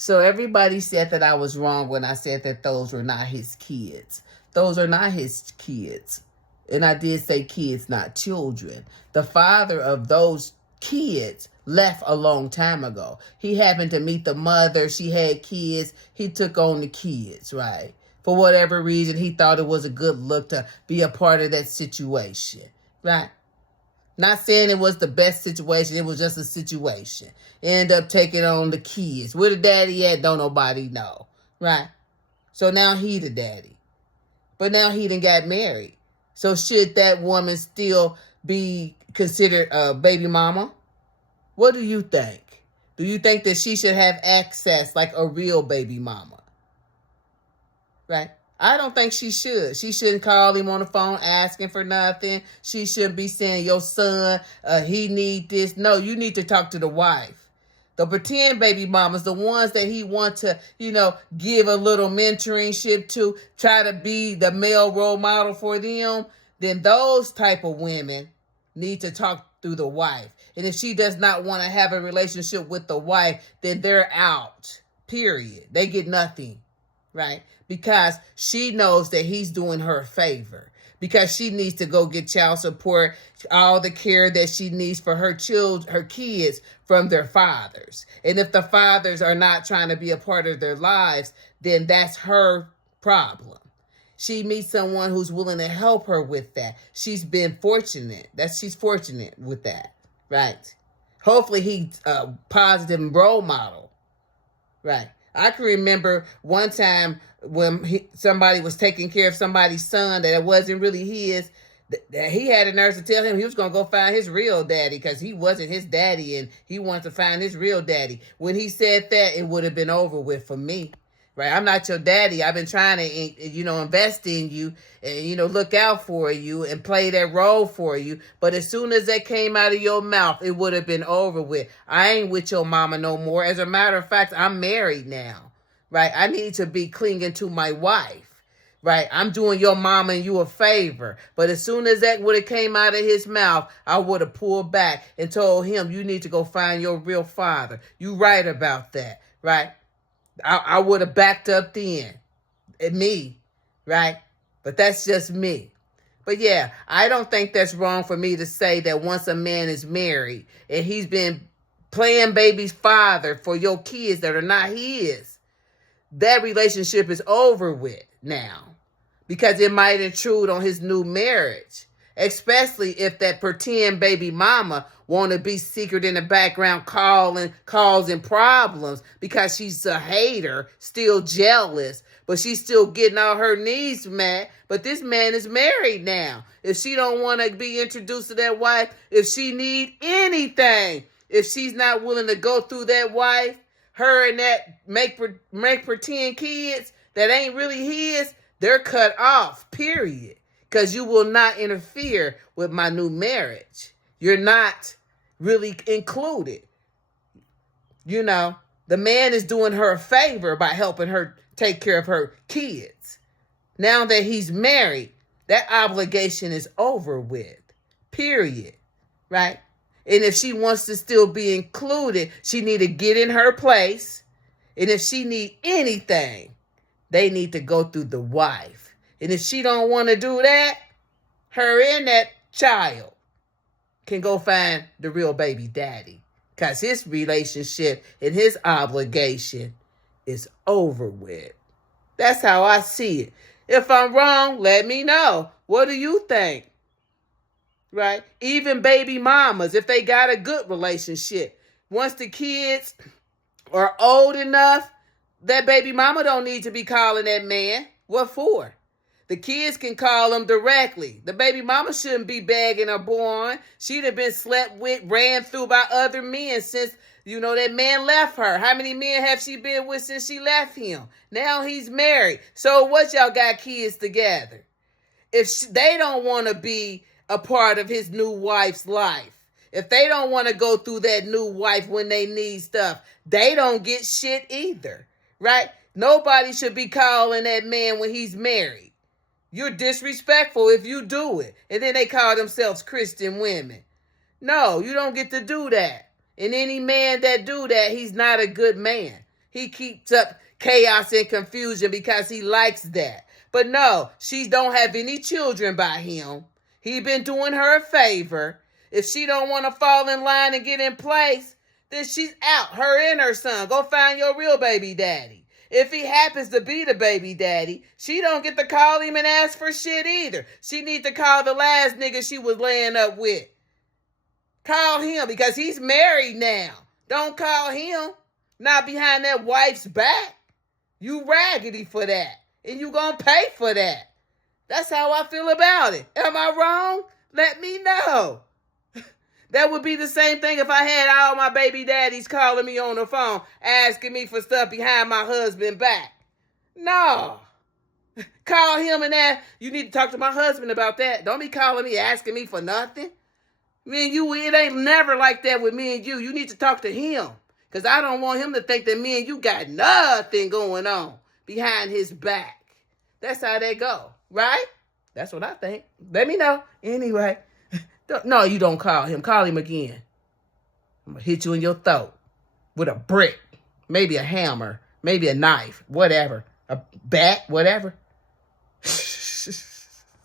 So everybody said that I was wrong when I said that those were not his kids. Those are not his kids. And I did say kids, not children. The father of those kids left a long time ago. He happened to meet the mother. She had kids. He took on the kids, right? For whatever reason, he thought it was a good look to be a part of that situation, right? Not saying it was the best situation. It was just a situation. Ended up taking on the kids. Where the daddy at, don't nobody know. Right? So now he the daddy. But now he done got married. So should that woman still be considered a baby mama? What do you think? Do you think that she should have access like a real baby mama? Right? I don't think she should. She shouldn't call him on the phone asking for nothing. She shouldn't be saying, your son, he need this. No, you need to talk to the wife. The pretend baby mamas, the ones that he wants to, give a little mentoringship to, try to be the male role model for them, then those type of women need to talk through the wife. And if she does not want to have a relationship with the wife, then they're out, period. They get nothing. Right? Because she knows that he's doing her a favor. Because she needs to go get child support, all the care that she needs for her children, her kids from their fathers. And if the fathers are not trying to be a part of their lives, then that's her problem. She meets someone who's willing to help her with that. She's been fortunate. She's fortunate with that. Right? Hopefully he's a positive role model. Right? I can remember one time when somebody was taking care of somebody's son that it wasn't really his, that he had a nerve to tell him he was going to go find his real daddy because he wasn't his daddy and he wanted to find his real daddy. When he said that, it would have been over with for me. Right? I'm not your daddy. I've been trying to, invest in you and, look out for you and play that role for you. But as soon as that came out of your mouth, it would have been over with. I ain't with your mama no more. As a matter of fact, I'm married now. Right? I need to be clinging to my wife. Right? I'm doing your mama and you a favor. But as soon as that would have came out of his mouth, I would have pulled back and told him, you need to go find your real father. You right about that. Right? I would have backed up then. Me, right? But that's just me. But yeah, I don't think that's wrong for me to say that once a man is married and he's been playing baby's father for your kids that are not his, that relationship is over with now. Because it might intrude on his new marriage. Especially if that pretend baby mama want to be secret in the background causing problems because she's a hater, still jealous, but she's still getting all her needs met. But this man is married now. If she don't want to be introduced to that wife, if she need anything, if she's not willing to go through that wife, her and that make pretend kids that ain't really his, they're cut off, period. Because you will not interfere with my new marriage. You're not really included. The man is doing her a favor by helping her take care of her kids. Now that he's married, that obligation is over with. Period. Right? And if she wants to still be included, she need to get in her place. And if she need anything, they need to go through the wife. And if she don't want to do that, her and that child can go find the real baby daddy. Because his relationship and his obligation is over with. That's how I see it. If I'm wrong, let me know. What do you think? Right? Even baby mamas, if they got a good relationship, once the kids are old enough, that baby mama don't need to be calling that man. What for? The kids can call him directly. The baby mama shouldn't be begging her boy. She'd have been slept with, ran through by other men since, that man left her. How many men have she been with since she left him? Now he's married. So what, y'all got kids together? If they don't want to be a part of his new wife's life, if they don't want to go through that new wife when they need stuff, they don't get shit either. Right? Nobody should be calling that man when he's married. You're disrespectful if you do it. And then they call themselves Christian women. No, you don't get to do that. And any man that do that, he's not a good man. He keeps up chaos and confusion because he likes that. But no, she don't have any children by him. He been doing her a favor. If she don't want to fall in line and get in place, then she's out. Her and her son. Go find your real baby daddy. If he happens to be the baby daddy, she don't get to call him and ask for shit either. She need to call the last nigga she was laying up with. Call him because he's married now. Don't call him. Not behind that wife's back. You raggedy for that. And you gonna pay for that. That's how I feel about it. Am I wrong? Let me know. That would be the same thing if I had all my baby daddies calling me on the phone, asking me for stuff behind my husband's back. No. Call him and ask, you need to talk to my husband about that. Don't be calling me, asking me for nothing. Me and you, it ain't never like that with me and you. You need to talk to him. Because I don't want him to think that me and you got nothing going on behind his back. That's how they go, right? That's what I think. Let me know. Anyway. No, you don't call him. Call him again. I'm going to hit you in your throat with a brick, maybe a hammer, maybe a knife, whatever, a bat, whatever.